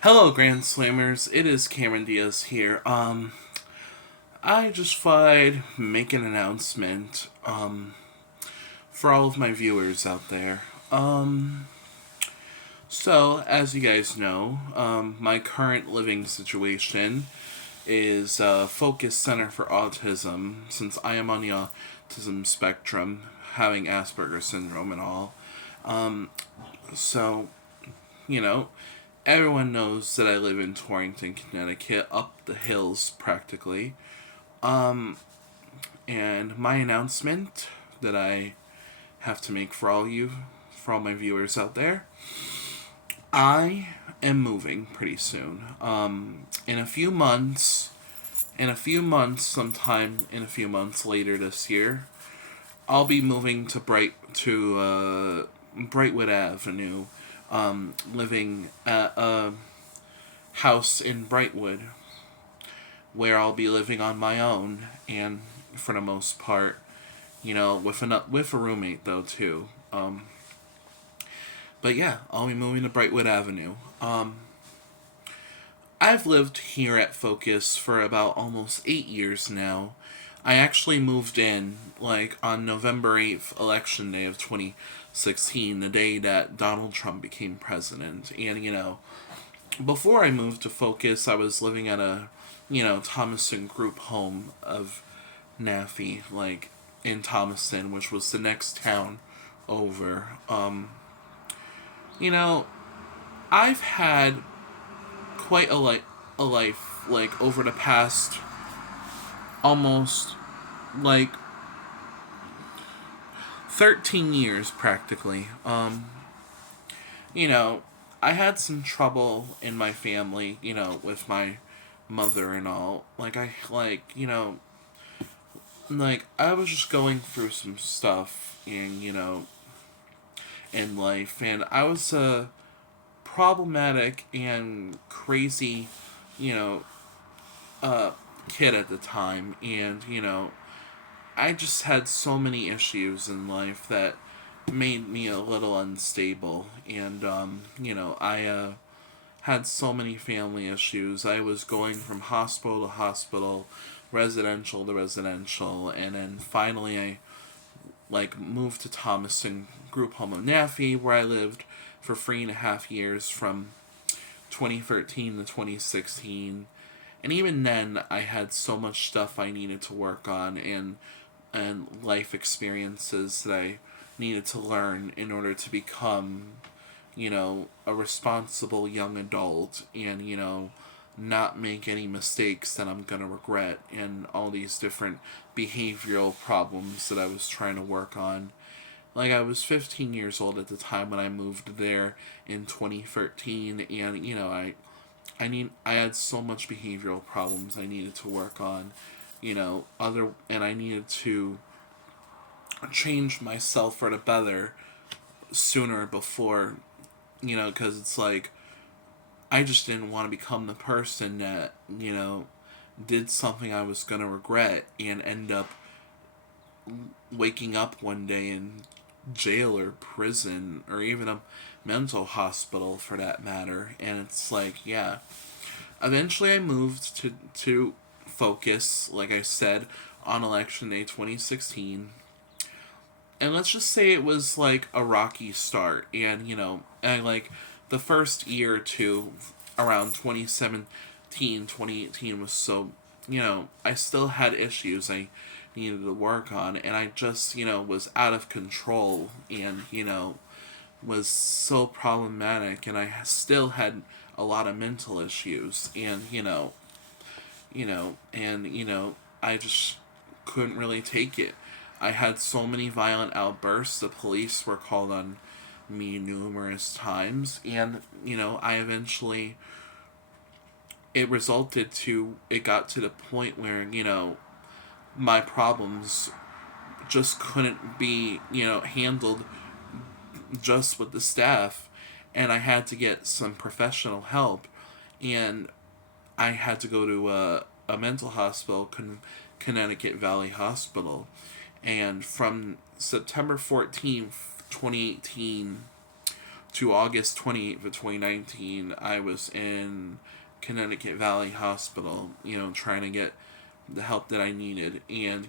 Hello, Grand Slammers. It is Cameron Diaz here. I just thought I'd make an announcement, for all of my viewers out there. So, as you guys know, my current living situation is Focus Center for Autism, since I am on the autism spectrum, having Asperger's syndrome and all. So, you know, everyone knows that I live in Torrington, Connecticut, up the hills practically. And my announcement that I have to make for all my viewers out there, I am moving pretty soon. Sometime in a few months later this year, I'll be moving to Brightwood Avenue, living at a house in Brightwood, where I'll be living on my own, and for the most part, with a roommate though too. But yeah, I'll be moving to Brightwood Avenue. I've lived here at Focus for about almost 8 years now. I actually moved in on November 8th, election day of 2016, the day that Donald Trump became president. And before I moved to Focus, I was living at a Thomaston group home of NAFI, in Thomaston, which was the next town over. You know, I've had quite a life, over the past almost, like, 13 years, practically. You know, I had some trouble in my family, with my mother and all. I was just going through some stuff in life, and I was a problematic and crazy, you know, kid at the time, and I just had so many issues in life that made me a little unstable, and I had so many family issues. I was going from hospital to hospital, residential to residential, and then finally I moved to Thomaston Group Home of NAFI, where I lived for 3.5 years from 2013 to 2016. And even then, I had so much stuff I needed to work on, and life experiences that I needed to learn in order to become, a responsible young adult, and not make any mistakes that I'm gonna regret, and all these different behavioral problems that I was trying to work on. I was 15 years old at the time when I moved there in 2013, and I had so much behavioral problems I needed to work on, and I needed to change myself for the better sooner before, because it's I just didn't want to become the person that, did something I was going to regret and end up waking up one day in jail or prison or even a mental hospital for that matter. And it's yeah. Eventually I moved to Focus, like I said, on election day 2016. And let's just say it was a rocky start. And, the first year or two around 2017, 2018 was so, I still had issues I needed to work on. And I just, was out of control and, was so problematic. And I still had a lot of mental issues. And, I just couldn't really take it. I had so many violent outbursts. The police were called on me numerous times, and I eventually it got to the point where my problems just couldn't be handled just with the staff, and I had to get some professional help, and I had to go to a mental hospital, Connecticut Valley Hospital. And from September 14th, 2018 to August 28th of 2019, I was in Connecticut Valley Hospital, trying to get the help that I needed. And,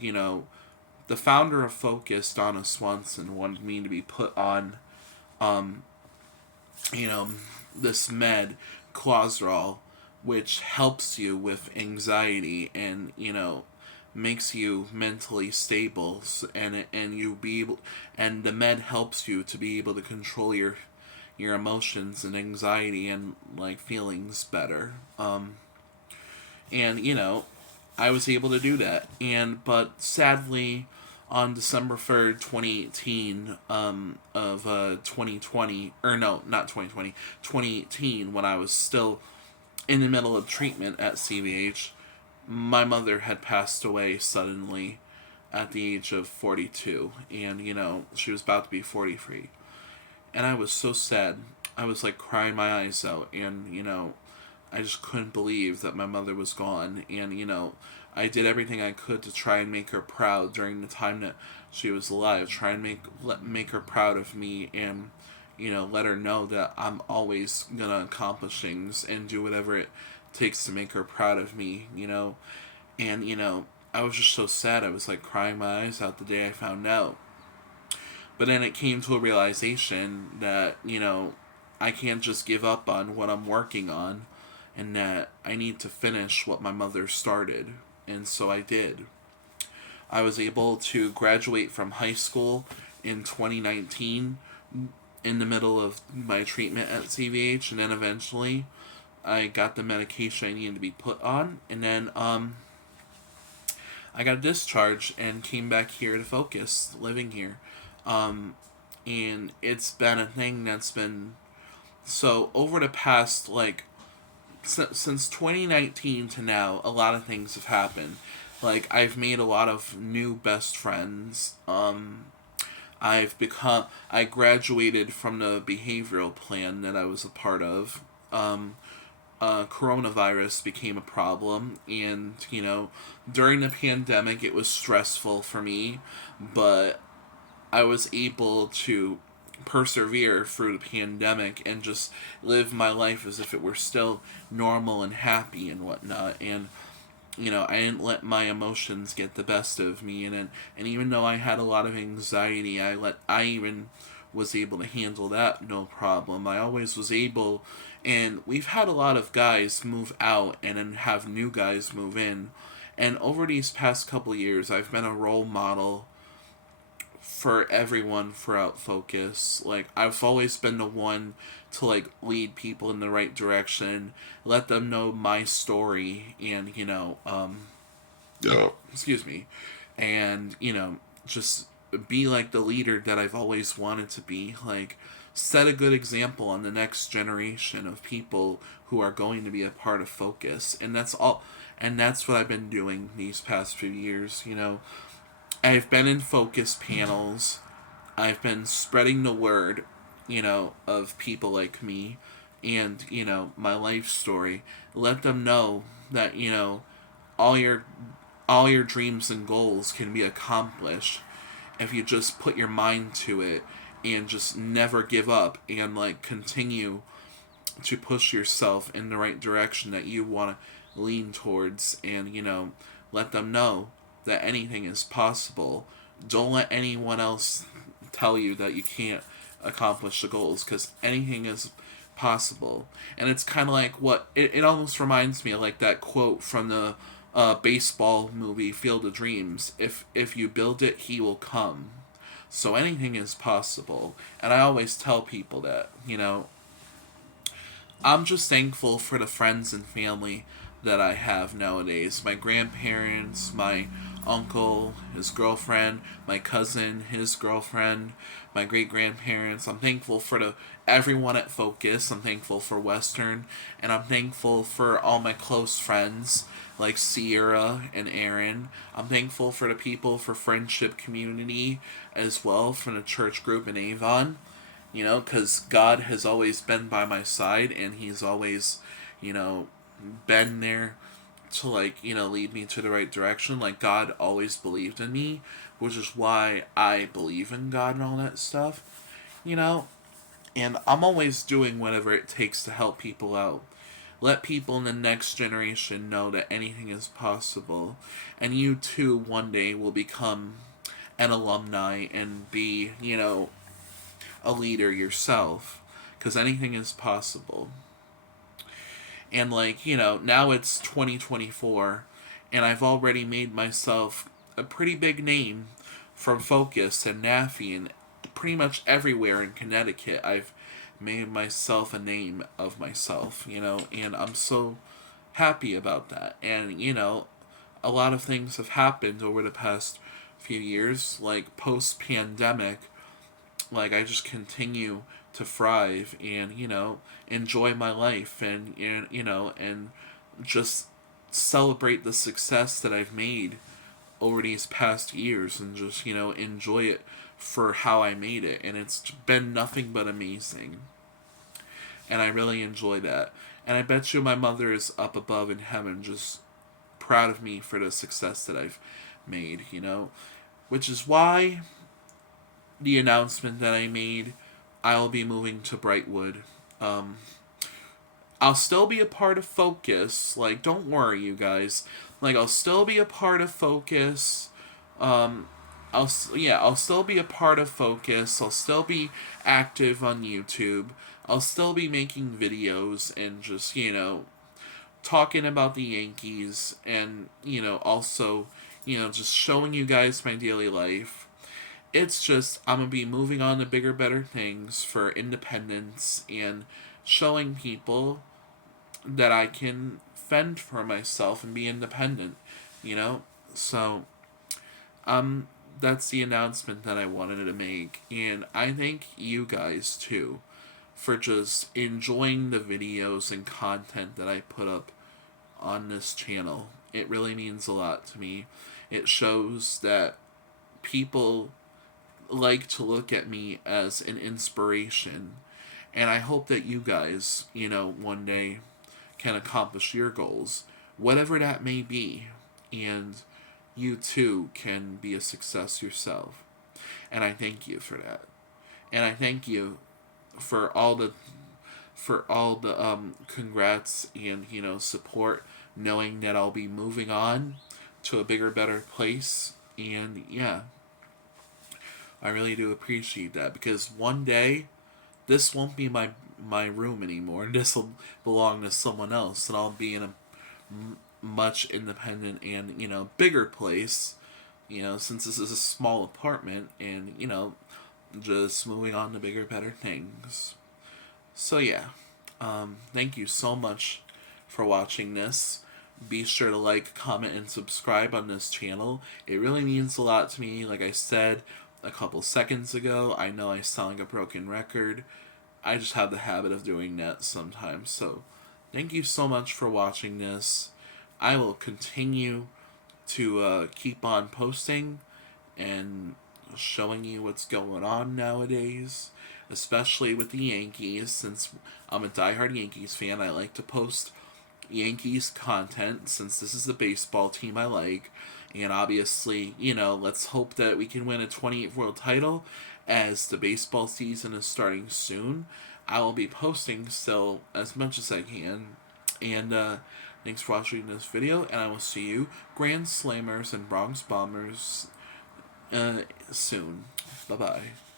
the founder of Focus, Donna Swanson, wanted me to be put on, um, you know, this med, Clozaril, which helps you with anxiety and, makes you mentally stable, and you be able, and the med helps you to be able to control your emotions and anxiety and like feelings better. And I was able to do that. But sadly, on December 3rd, 2018, of 2020, or no, not 2020, 2018, when I was still in the middle of treatment at CVH, my mother had passed away suddenly at the age of 42, and she was about to be 43. And I was so sad. I was like crying my eyes out, and I just couldn't believe that my mother was gone. And I did everything I could to try and make her proud during the time that she was alive. Try and make her proud of me, and let her know that I'm always gonna accomplish things and do whatever it takes to make her proud of me. And I was just so sad. I was like crying my eyes out the day I found out. But then it came to a realization that, I can't just give up on what I'm working on, and that I need to finish what my mother started. And so I did. I was able to graduate from high school in 2019 in the middle of my treatment at CVH, and then eventually I got the medication I needed to be put on, and then I got discharged and came back here to Focus, living here. Um, and it's been a thing that's been so over the past like since 2019 to now, a lot of things have happened. Like I've made a lot of new best friends. I graduated from the behavioral plan that I was a part of. Coronavirus became a problem, and during the pandemic it was stressful for me, but I was able to persevere through the pandemic and just live my life as if it were still normal and happy and whatnot. And I didn't let my emotions get the best of me. And even though I had a lot of anxiety, I even was able to handle that no problem. I always was able, and we've had a lot of guys move out and then have new guys move in. And over these past couple of years, I've been a role model for everyone throughout Focus. Like I've always been the one to like lead people in the right direction, let them know my story, and Yeah. excuse me, and just be like the leader that I've always wanted to be. Like set a good example on the next generation of people who are going to be a part of Focus, and that's all. And that's what I've been doing these past few years. I've been in Focus panels. I've been spreading the word, of people like me, and my life story. Let them know that all your all your dreams and goals can be accomplished if you just put your mind to it and just never give up and like continue to push yourself in the right direction that you want to lean towards, and let them know that anything is possible. Don't let anyone else tell you that you can't accomplish the goals, because anything is possible. And it's kind of like it almost reminds me of like that quote from the baseball movie Field of Dreams. If you build it, he will come. So anything is possible. And I always tell people that, I'm just thankful for the friends and family that I have nowadays. My grandparents, my uncle, his girlfriend, my cousin, his girlfriend, my great grandparents. I'm thankful for everyone at Focus. I'm thankful for Western, and I'm thankful for all my close friends like Sierra and Aaron. I'm thankful for the people for Friendship Community as well, from the church group in Avon. Because God has always been by my side, and He's always, been there to, like, lead me to the right direction. Like, God always believed in me, which is why I believe in God and all that stuff, you know? And I'm always doing whatever it takes to help people out. Let people in the next generation know that anything is possible. And you too, one day, will become an alumni and be, a leader yourself. Because anything is possible. And, now it's 2024, and I've already made myself a pretty big name from Focus and NAFI and pretty much everywhere in Connecticut. I've made myself a name of myself, and I'm so happy about that. And, a lot of things have happened over the past few years, like post pandemic. Like, I just continue to thrive and, enjoy my life and just celebrate the success that I've made over these past years and just, enjoy it for how I made it. And it's been nothing but amazing. And I really enjoy that. And I bet you my mother is up above in heaven just proud of me for the success that I've made, Which is why the announcement that I made, I'll be moving to Brightwood. Um, I'll still be a part of Focus. Like, don't worry, you guys. Like, I'll still be a part of Focus. Um, I'll still be a part of Focus. I'll still be active on YouTube. I'll still be making videos and just, talking about the Yankees and, also, just showing you guys my daily life. It's just, I'm going to be moving on to bigger, better things for independence and showing people that I can fend for myself and be independent, So, that's the announcement that I wanted to make. And I thank you guys, too, for just enjoying the videos and content that I put up on this channel. It really means a lot to me. It shows that people like to look at me as an inspiration. And I hope that you guys, one day can accomplish your goals, whatever that may be. And you too can be a success yourself. And I thank you for that. And I thank you for all the congrats and support, knowing that I'll be moving on to a bigger, better place. And yeah, I really do appreciate that, because one day this won't be my room anymore. This will belong to someone else, and I'll be in a much independent and bigger place. Since this is a small apartment, and just moving on to bigger, better things. So yeah, thank you so much for watching this. Be sure to like, comment, and subscribe on this channel. It really means a lot to me. Like I said a couple seconds ago, I know I sound like a broken record. I just have the habit of doing that sometimes. So, thank you so much for watching this. I will continue to keep on posting and showing you what's going on nowadays, especially with the Yankees. Since I'm a diehard Yankees fan, I like to post Yankees content since this is the baseball team I like. And obviously, let's hope that we can win a 28th world title as the baseball season is starting soon. I will be posting still as much as I can. And thanks for watching this video, and I will see you, Grand Slammers and Bronx Bombers, soon. Bye-bye.